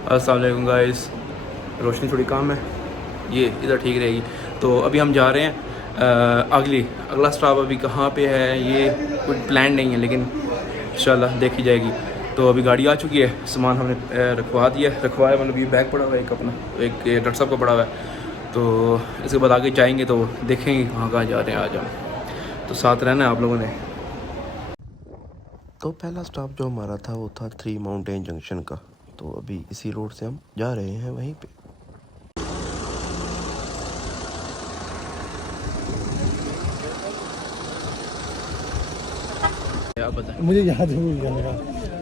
अस्सलाम वालेकुम गाइस। रोशनी थोड़ी कम है, ये इधर ठीक रहेगी। तो अभी हम जा रहे हैं अगला स्टॉप अभी कहाँ पे है ये कुछ प्लान नहीं है, लेकिन इंशाल्लाह देखी जाएगी। तो अभी गाड़ी आ चुकी है, सामान हमने रखवाया मतलब ये बैग पड़ा हुआ है एक अपना, एक डॉक्टर साहब का पड़ा हुआ है। तो इसके बाद आगे जाएंगे तो देखेंगे कहाँ जा रहे हैं आज हम। तो साथ रहना है आप लोगों ने। तो पहला स्टॉप जो हमारा था वो था 3 माउंटेन जंक्शन का। तो अभी इसी रोड से हम जा रहे हैं वहीं पे। आप बताएं। मुझे याद है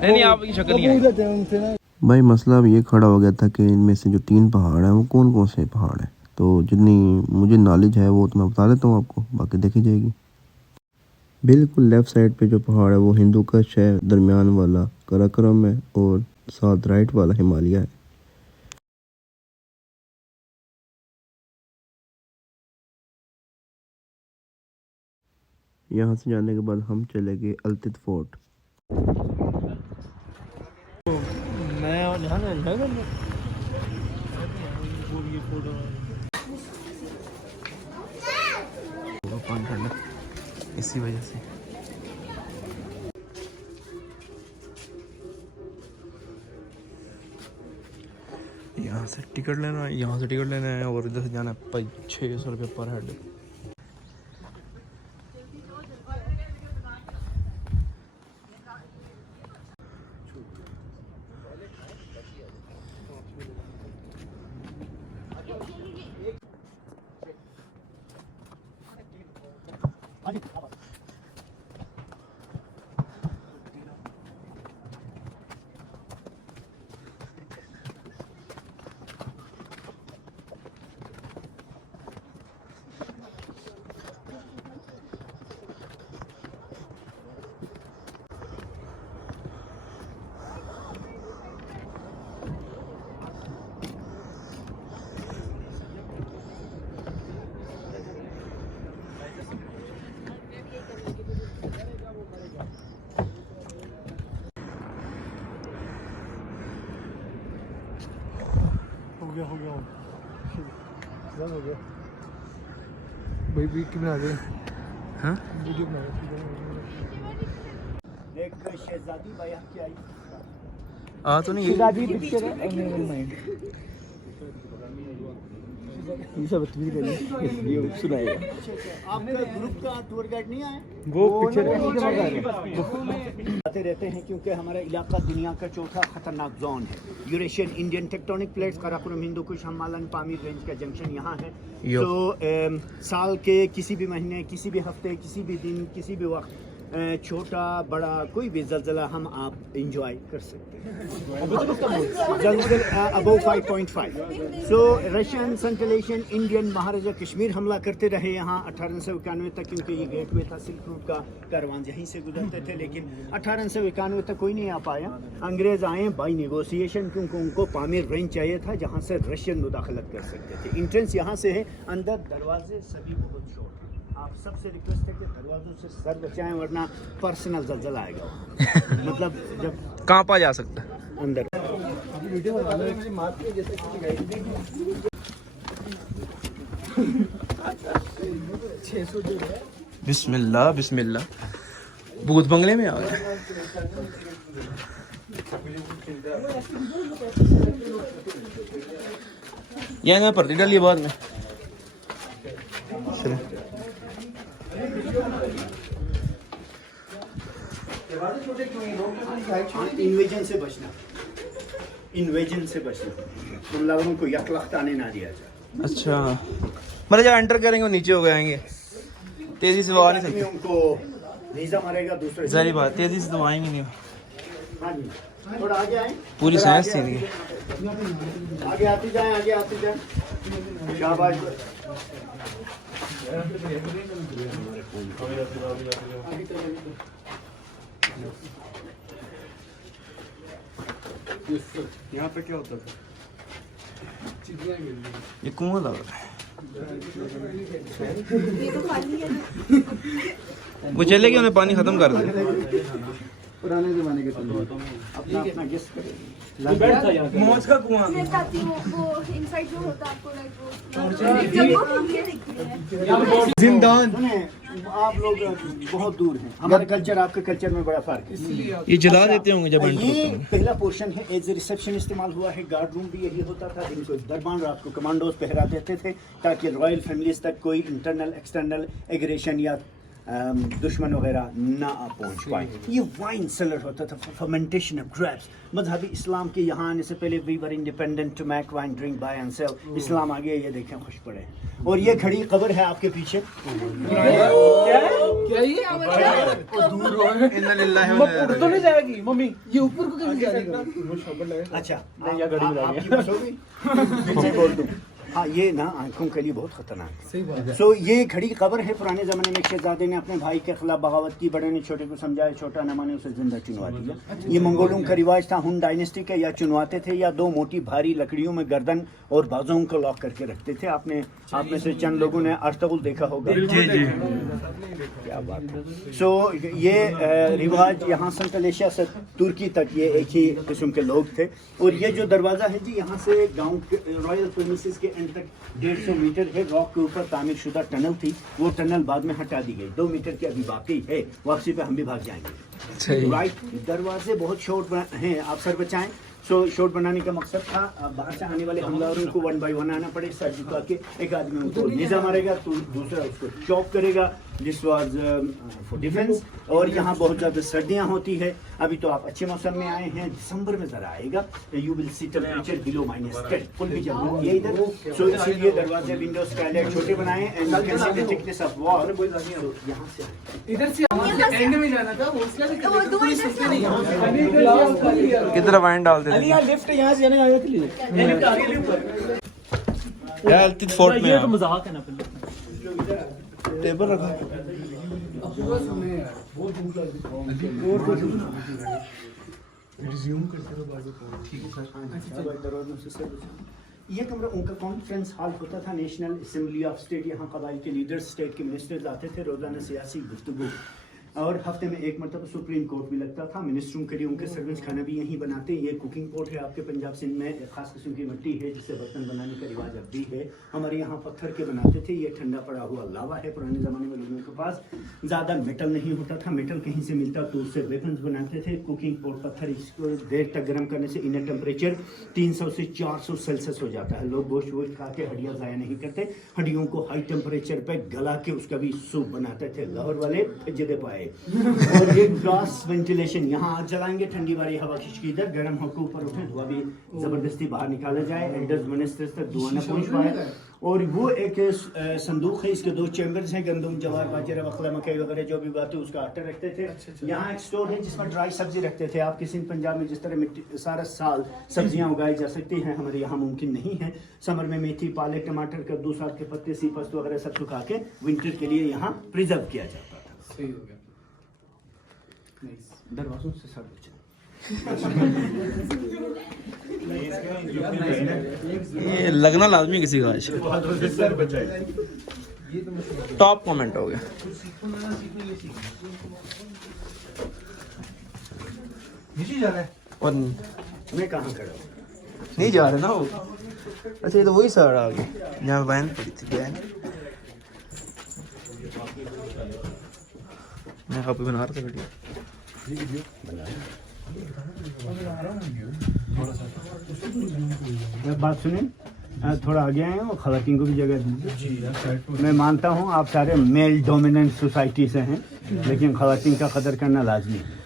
नहीं आपकी शक्ल नहीं आई। भाई मसला अब ये खड़ा हो गया था कि इनमें से जो 3 पहाड़ हैं वो कौन कौन से पहाड़ हैं। तो जितनी मुझे नॉलेज है वो तो मैं बता देता हूँ आपको, बाकी देखी जाएगी। बिल्कुल लेफ़्ट साइड पे जो पहाड़ है वो हिंदू कश है, दरमियान वाला कराकोरम है और साथ राइट वाला हिमालय है। यहाँ से जाने के बाद हम चले गए अल्तित फोर्ट। इसी वजह से यहाँ से टिकट लेना है और इधर से जाना है 600 रुपये पर हेड। हो गया हो गया भाई वीडियो बना दे। हाँ वीडियो बना देख शहजादी भैया की आई आ तो नहीं शहजादी पिक्चर है नेवर माइंड ये सब तस्वीर करें ये सुनाएगा। आपका ग्रुप का टूर गाइड नहीं आया वो पिक्चर आते रहते हैं क्योंकि हमारा इलाका दुनिया का चौथा खतरनाक जोन है। Eurasian Indian tectonic plates Karakoram Hindu Kush Himalayan Pamir range का जंक्शन यहाँ है। तो साल के किसी भी महीने, किसी भी हफ्ते, किसी भी दिन, किसी भी वक्त छोटा बड़ा कोई भी ज़लज़ला हम आप इंजॉय कर सकते हैं। ज़लज़ला अबव 5.5। सो रशियन सेंट्रल एशियन इंडियन महाराजा कश्मीर हमला करते रहे यहाँ 1891 तक, क्योंकि ये गेटवे था सिल्क रूट का, कारवान यहीं से गुजरते थे। लेकिन 1891 तक कोई नहीं आ पाया। अंग्रेज़ आए बाई नेगोशिएशन, क्योंकि उनको पामीर रेंज चाहिए था जहाँ से रशियन मुदाखलत कर सकते थे। इंट्रेंस यहाँ से है, अंदर दरवाजे सभी बहुत शॉर्ट। आप सबसे रिक्वेस्ट है कि दरवाजों से सर बचाएं वरना पर्सनल ज़लज़ला आएगा। मतलब जब कहाँ पा जा सकता है अंदर बिस्मिल्लाह बिस्मिल्लाह भूत बंगले में आ गए। यहाँ ना भर्ती डालिए बाद में। इन्वेजन से बचना, इन्वेजन से बचना, हम लोगों को यकलख्त आने ना दिया जाए। अच्छा मतलब जब एंटर करेंगे वो नीचे हो गए आएंगे, तेजी से वो आ नहीं सकते। उनको वीजा मारेगा दूसरे। सारी बात तेजी से तो आएंगे नहीं। हाँ जी, थोड़ा आगे आए, पूरी साइंस थी नहीं। आगे आती जाए, आगे आती जाए। शाबाश। यहाँ पे क्या होता था? ये कुआं लग रहा है। वो चले गए, उन्हें पानी खत्म कर दिया। पुराने जमाने के अपना अपना गेस्ट करें। मौज का कुआं। मैं चाहती हूँ वो इनसाइड जो होता है आपको लाइक वो जब वो ये दिखती है। जिंदान सुने, आप लोग बहुत दूर हैं, हमारा कल्चर आपके कल्चर में बड़ा फर्क है। ये जला देते होंगे जब एंटर ये पहला पोर्शन है, एज ए रिसेप्शन इस्तेमाल हुआ है। गार्ड रूम भी यही होता था, दिन को दरबान, रात को कमांडोज पहरा देते थे ताकि रॉयल फैमिलीज तक कोई इंटरनल एक्सटर्नल एग्रेशन या दुश्मन वगैरह ना पहुंच पाए। ये वाइन सेलर होता था, फर्मेंटेशन ऑफ ग्रेप्स। मजहबी इस्लाम के यहाँ आने से पहले we were independent to make wine, drink, buy and sell. इस्लाम आ गया, ये देखें खुश पड़े। और ये खड़ी कब्र है आपके पीछे, तो नहीं जाएगी मम्मी, ये ऊपर को कैसे जाएगी? अच्छा आपकी बस हो गई? पीछे बोल दूं। हाँ, ये ना आंखों के लिए बहुत खतरनाक है। सही बात है। सो ये खड़ी कब्र है। पुराने ज़माने में एक शहजादे ने अपने भाई के खिलाफ बगावत की, बड़े ने छोटे को समझाया, छोटा न माने उसे जिंदा चुनवा दिया। ये मंगोलों का रिवाज था, हुन डायनेस्टी के। या चुनवाते थे या दो मोटी भारी लकड़ियों में गर्दन और बाजुओं को लॉक करके रखते थे। आपने आप में से चंद लोगों ने अर्तुगरुल देखा होगा। क्या बात है। सो ये रिवाज यहाँ सेंट्रल एशिया से तुर्की तक ये एक ही किस्म के लोग थे। और ये जो दरवाज़ा है जी, यहाँ से गाँव के रॉयल प्रीमिसेस के एंड तक 150 मीटर है। रॉक के ऊपर तामीर शुदा टनल थी, वो टनल बाद में हटा दी गई। 2 मीटर की अभी बाकी है, वापसी पे हम भी भाग जाएंगे। राइट, दरवाजे बहुत शॉर्ट हैं, आप सर बचाएं। सो शॉर्ट बनाने का मकसद था बाहर से आने वाले हमलावरों को 1 बाय 1 आना पड़े। सर झुका के एक आदमी उनको निज़ा मारेगा तो दूसरा उसको चॉप करेगा। This was for defence. और यहाँ बहुत ज़्यादा सर्दियाँ होती है। अभी तो आप अच्छे मौसम में आए हैं, दिसंबर में ज़रा आएगा, you will see temperature below -10, full भी जब ये इधर। सो इसीलिए दरवाजे, विंडो, स्काईलाइट छोटे बनाए। And you can see the thickness of wall. यहाँ से इधर से एंड में जाना था, वो वो इधर नहीं किधर वाइन डालते थे यार लिफ्ट यहाँ से जाने आया थी। यार तित फोर्ट में ये तो मजाक है ना। टेबल रखा ये कमरा उनका कॉन्फ्रेंस हॉल होता था। नेशनल असेंबली ऑफ स्टेट, यहाँ कबाइल के लीडर्स, स्टेट के मिनिस्टर्स आते थे। रोजाना सियासी गुफ्तगू और हफ्ते में एक मरतबा सुप्रीम कोर्ट भी लगता था। मिनिस्टरों के लिए उनके सर्वेंट्स खाना भी यहीं बनाते हैं। ये कुकिंग पोट है आपके पंजाब सिंध में, एक खास किस्म की मिट्टी है जिससे बर्तन बनाने का रिवाज अब भी है। हमारे यहाँ पत्थर के बनाते थे। ये ठंडा पड़ा हुआ लावा है। पुराने ज़माने में लोगों के पास ज़्यादा मेटल नहीं होता था, मेटल कहीं से मिलता तो उससे वेपन्स बनाते थे। कुकिंग पोट पत्थर, इसको देर तक गर्म करने से इनर टेम्परेचर 300 से 400 सेल्सियस हो जाता है। लोग गोश्त वोश्त खा के हड्डियाँ ज़ाया नहीं करते। हड्डियों को हाई टेम्परेचर पर गला के उसका भी सूप बनाते थे। लाहौर वाले फजदे पाए। और ये ग्लास वेंटिलेशन, यहाँ आग जलाएंगे, ठंडी वाली हवा खिंचकी इधर, गर्म होकर ऊपर उठे, धुआं भी जबरदस्ती बाहर निकाला जाए, एल्डर्स मिनिस्टर्स तक धुआं न पहुँच पाए। और वो एक संदूक है, इसके 2 चैम्बर्स हैं। गंदम, जवार, बाजरा, बखला, मकई वगैरह जो भी बात है उसका आटा रखते थे। यहाँ एक स्टोर है जिसमें ड्राई सब्जी रखते थे। आपके सिंध पंजाब में जिस तरह मिट्टी सारा साल सब्जियाँ उगाई जा सकती हैं, हमारे यहाँ मुमकिन नहीं है। समर में मेथी, पालक, टमाटर, कद्दू, साग के पत्ते, सीपस्त वगैरह सब सुखा के विंटर के लिए यहाँ प्रिजर्व किया जाता था। सही हो गया। दरवाजों से सर बचा। ये लगना लाजमी किसी का आज। टॉप कमेंट हो गया। नीचे जा रहा है और मैं कहाँ खड़ा हूँ? नहीं जा रहे ना वो। अच्छा, ये तो वही सर आ गया जहाँ वैन पड़ी थी। वैन मैं कॉपी बना रहा था वीडियो। बात सुने, थोड़ा आगे आए और खवातीन को भी जगह दीजिए। मैं मानता हूँ आप सारे मेल डोमिनेंट सोसाइटी से हैं, लेकिन खवातीन का कदर करना लाजमी है।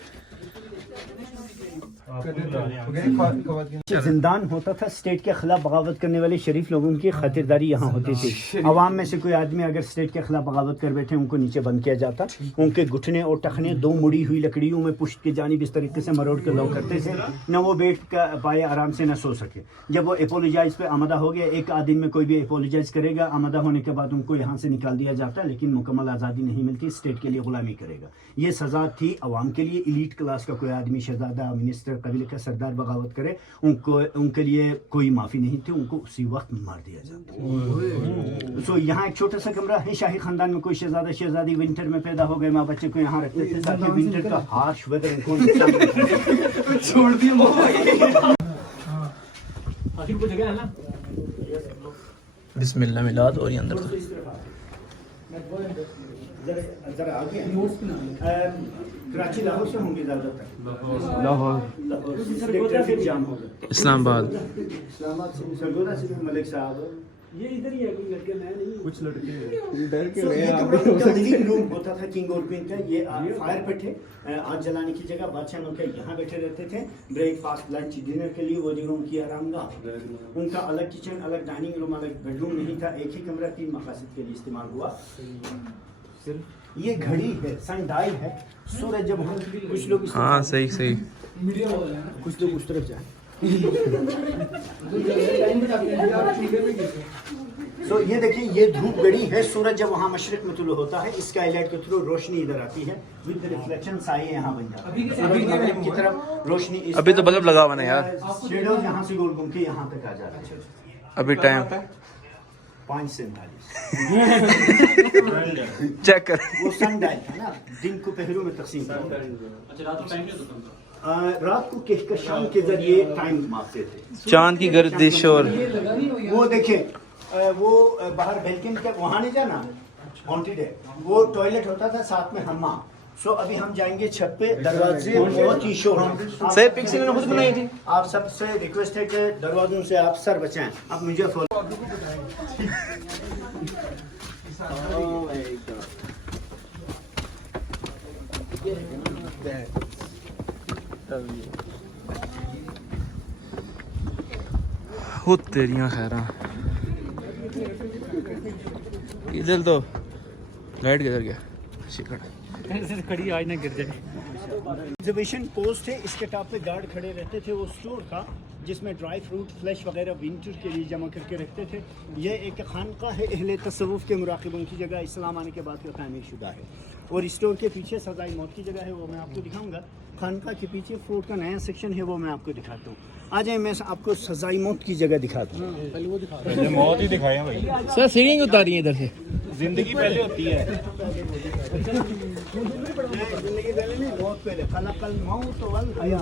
जिंदान होता था। स्टेट के खिलाफ बगावत करने वाले शरीफ लोगों की खातिरदारी यहाँ होती थी। अवाम में से कोई आदमी अगर स्टेट के खिलाफ बगावत कर बैठे, उनको नीचे बंद किया जाता। उनके घुटने और टखने 2 मुड़ी हुई लकड़ियों में पुश्त की जानिब इस तरीके से मरोड़ के लोग करते थे, न वो बैठ कर पाए आराम से न सो सके। जब वो एपोलोजाइज पे आमदा हो गया, एक आदमी में कोई भी एपोलोजाइज करेगा, आमदा होने के बाद उनको यहाँ से निकाल दिया जाता, लेकिन मुकम्मल आज़ादी नहीं मिलती, स्टेट के लिए गुलामी करेगा। ये सज़ा थी अवाम के लिए। इलीट क्लास का कोई आदमी, शहजादा, मिनिस्टर, कबीले का सरदार बगावत करे, उनके लिए कोई माफ़ी नहीं थी, उनको उसी वक्त मार दिया जाता। सो यहाँ एक छोटा सा कमरा है। शाही खानदान में कोई शहजादा शहजादी विंटर में पैदा हो गए, माँ बच्चे को यहाँ रखते थे ताकि विंटर का हार्श वेदर उनको छोड़ दिया। बिस्मिल्लाह मिलाद और ये अंदर था। जरा आगे कराची लाहौर से होंगे ज़्यादातर। लाहौर, ट्रैफिक जाम होगा। इस्लामाबाद। इस्लामाबाद से सरगोदा से मलिक साहब ये इधर ही है, कोई लड़के नए नहीं, कुछ लड़के डर के लिविंग रूम होता था किंग और क्वीन का। ये फायर पे थे, आग जलाने की जगह। बादशाह उनके यहाँ बैठे रहते थे ब्रेकफास्ट लंच डिनर के लिए। वो जगह उनकी आरामगाह। उनका अलग किचन, अलग डाइनिंग रूम, अलग बेडरूम नहीं था। एक ही कमरा 3 मकासद के लिए इस्तेमाल हुआ। ये घड़ी है, सन डायल है। सूरज जब हम कुछ लोग हाँ सही सही। कुछ लोग उस तरफ जाए। तो ये देखिए, ये धूप घड़ी है। सूरज जब वहाँ मशरिक में तुलू होता है, स्काई लाइट के थ्रू रोशनी इधर आती है। विद रिफ्लेक्शन साए यहाँ बन जाता है। अभी मगरिब की तरफ रोशनी अभी तो बल्ब लगा हुआ ना यार। शेडो यहाँ से गोल घूम के यहाँ तक आ जाता है। अभी टाइम 5:47 चेक कर। वो सन डायल था ना, दिन को पहलू में तकसीम था। रात को कहकशान के जरिए टाइम मापते थे। चांद की गर्दिश और वो देखें, वो बाहर बेल्कन के वहाँ नहीं जाना, हॉन्टेड है। वो टॉयलेट होता था, साथ में हम्माम। सो अभी हम जाएंगे छत पे। दरवाजे बहुत ही शोर हैं। सही पिक्स मैंने खुद बनाई थी। आप सबसे रिक्वेस्ट है कि दरवाजों से आप सर बचाएं। आप मुझे फॉलो हो तेरियां खैरा। इधर तो लाइट किधर गया? खड़ी आज ना गिर जाए। ऑब्जर्वेशन पोस्ट है, इसके टॉप पे गार्ड खड़े रहते थे। वो स्टोर था जिसमें ड्राई फ्रूट फ्लैश वगैरह विंटर के लिए जमा करके रखते थे। ये एक खानका है, अहले तसव्वुफ के मुराक़िबों की जगह, इस्लाम आने के बाद का तामीर शुदा है। और स्टोर के पीछे सजाई मौत की जगह है, वो मैं आपको दिखाऊंगा। खानका के पीछे फोर्ट का नया सेक्शन है, वो मैं आपको दिखाता हूँ। आ जाए, मैं आपको सजाई मौत की जगह दिखाता हूँ। पहले मौत ही दिखाया भाई। सर सीढ़ी उतारी है इधर से। जिंदगी पहले होती है। जिंदगी पहले नहीं, मौत पहले। खलक़ल मौत वल हया।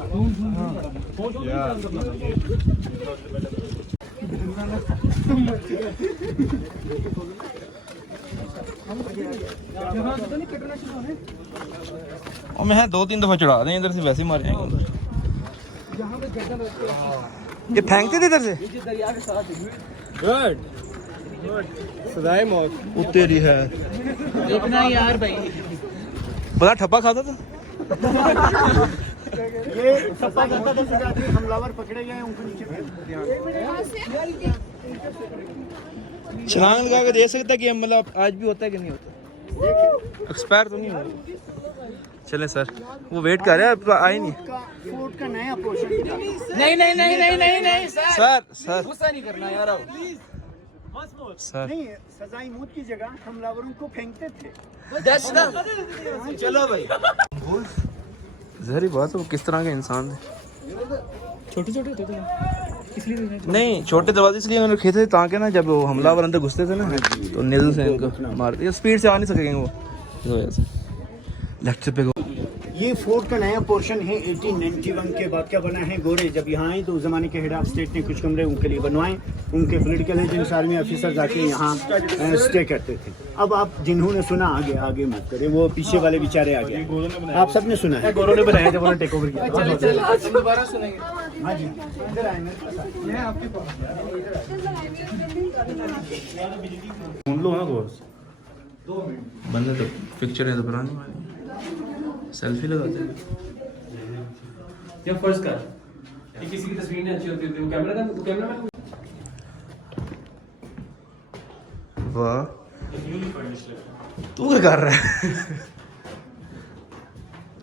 और मैं 2-3 दफा चढ़ा दें इधर से, वैसे ही मार जाएंगे उधर। ये फेंकते थे इधर से। गुड सदाए मौत। वो तेरी है। इतना यार भाई। बड़ा ठप्पा खाता था। ये सजाई मौत की जगह थी। हमलावर पकड़े गए, उनको नीचे फेंक दिया। छलांग लगा के देख सकता कि मतलब आज भी होता है कि नहीं होता। एक्सपायर तो नहीं हुआ। चले सर, वो वेट कर रहे हैं, आए नहीं। फोर्ट का नया पोर्शन। नहीं सर सर गुस्सा नहीं करना यार। सर नहीं, सजाई मौत की जगह हमलावरों को फेंकते थे। चलो भाई। जहरी बात है, वो किस तरह के इंसान थे। छोटे छोटे होते थे इसलिए नहीं, छोटे दरवाजे इसलिए उन्होंने रखे थे ताकि ना जब वो हमलावर अंदर घुसते थे ना तो नेजल से इनको मार दिया। स्पीड से आ नहीं सकेंगे वो, इस वजह से। लेक्चर पे ये फोर्ट का नया पोर्शन है। 1891 के बाद का बना है। गोरे जब यहाँ आए तो उस जमाने के हेड ऑफ स्टेट ने कुछ कमरे उनके लिए बनवाए। उनके पॉलिटिकल एजेंट्स, आर्मी ऑफिसर जाके यहाँ स्टे करते थे। अब आप जिन्होंने सुना, आगे आगे मत करें, वो पीछे वाले बेचारे आ गए। आप सबने सुना है, गोरों ने बनाया जब उन्होंने टेक ओवर किया। दोबारा सुनेंगे। हाँ जी, इधर आए मेरे पास आए। मैं आपके पास सुन लो ना गौर से। बंदे तो पिक्चर है तो पुरानी वाली सेल्फी लगाते हैं। या फर्स्ट कर ये किसी की तस्वीर नहीं अच्छी होती है, वो कैमरा मैन। वाह, तू क्या कर रहा है?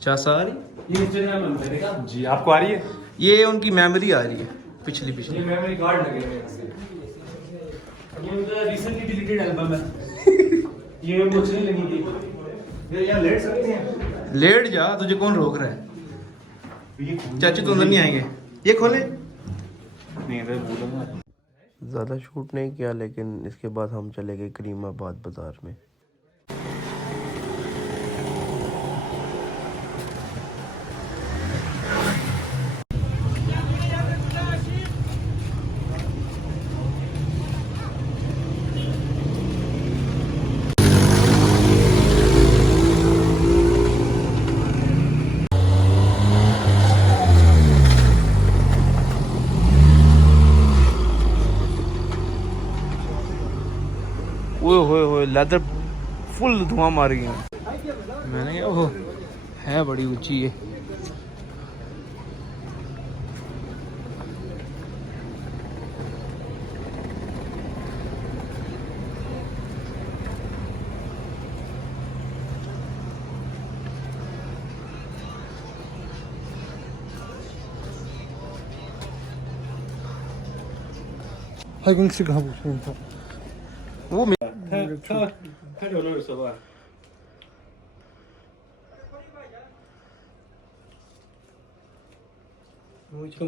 चाचा आ रही? ये इंस्टाग्राम में देखा जी आपको आ रही है? ये उनकी मेमोरी आ रही है, पिछली ये मेमोरी कार्ड लगे हुए हैं इसके। ये उनका रिसेंटली डिलीटेड एल्बम है। ये मुझे नहीं लगी थी। ये यहाँ लेट सकते हैं। लेट जा, तुझे कौन रोक रहा है? चाचू तो अंदर नहीं आएंगे, ये खोले। नहीं इधर बोलो। ज़्यादा शूट नहीं किया, लेकिन इसके बाद हम चले गए करीमाबाद बाज़ार में। ओए होए होए लेदर फुल धुआं मार गई है। मैंने कहा वो है बड़ी ऊंची है। वो看着那是吧？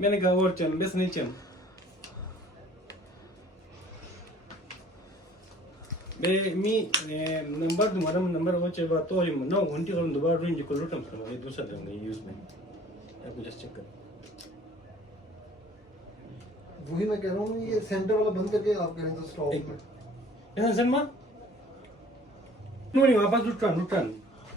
मैंने कहा ओरचन बस नहीं चन बे मी नंबर तुम्हारा नंबर वो चेवा तो ये ना घंटी और दोबारा रेंज को लुटम कर ये दूसरा ढंग है यूज में आपको जस्ट चेक कर वही मैं कह रहा हूँ ये सेंटर वाला बंद करके आप कह रहे हैं स्टॉप में ya sama नूनी वापस लुटन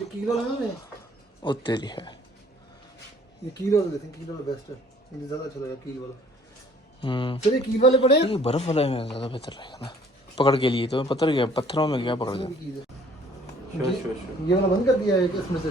ये कील वाला है ना ओ तेरी है। ये कील वाला देखें कील वाला बेस्ट है मुझे ज़्यादा अच्छा लगा कील वाला सर ये कील वाले पड़े ये बर्फ वाला में ज़्यादा बेहतर रहेगा ना पकड़ के लिए। तो पत्थर गया पत्थरों में क्या पकड़ गया। ये वाला बंद कर दिया है इसमें से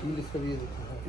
कील इसका भी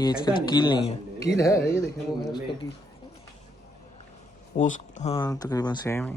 ये इसका कील नहीं है। कील है ये देखें वो है उसका कील वो हाँ तकरीबन सेम ही।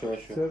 सर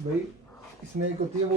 भाई इसमें एक होती है वो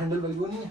हैंडल वाली वो नहीं है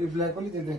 ये ब्लैक वाली दे दें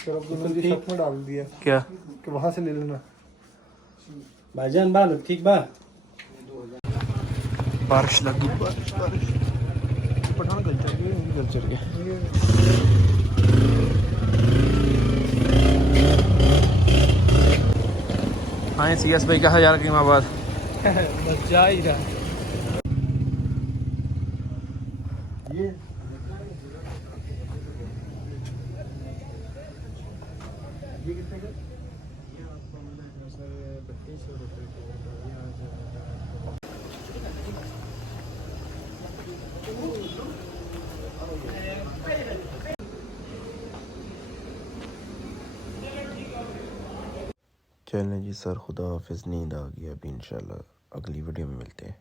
सर अब दोनों की शर्ट में डाल दिया क्या कि वहाँ से ले लेना भाईजान बाल ठीक बा बारिश लगी बारिश पठान कल्चर के हिंदी कल्चर के हाँ CS भाई कहा जा रहा इस्लामाबाद बस जा ही रहा ये कितने का चलें जी सर खुदा हाफिज़ नींद आ गई। अभी इंशाल्लाह अगली वीडियो में मिलते हैं।